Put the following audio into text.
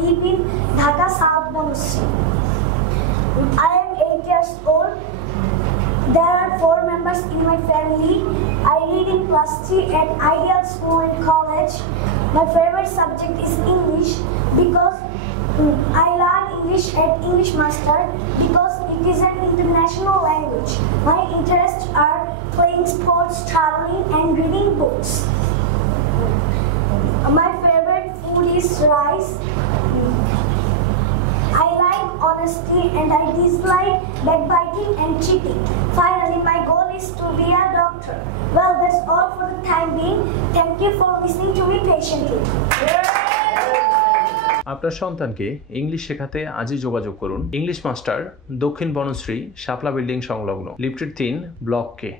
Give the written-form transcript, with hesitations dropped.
live in Dhaka, South Bonusri. I am 8 years old. There are 4 members in my family. I read in class 3 at Ideal School and College. My favorite subject is English because I learn English at English Master because it is an international language. My interests are playing sports, traveling and reading books. My favorite food is rice. I like honesty and I dislike backbiting and cheating. Finally, my goal is to be a doctor. Well, that's all for the time being. Thank you for listening to me patiently. আপনার সন্তানকে English শেখাতে আজই যোগাযোগ করুন English master, দক্ষিণ বনশ্রী, শাপলা building সংলগ্ন, lifted 3, block কে।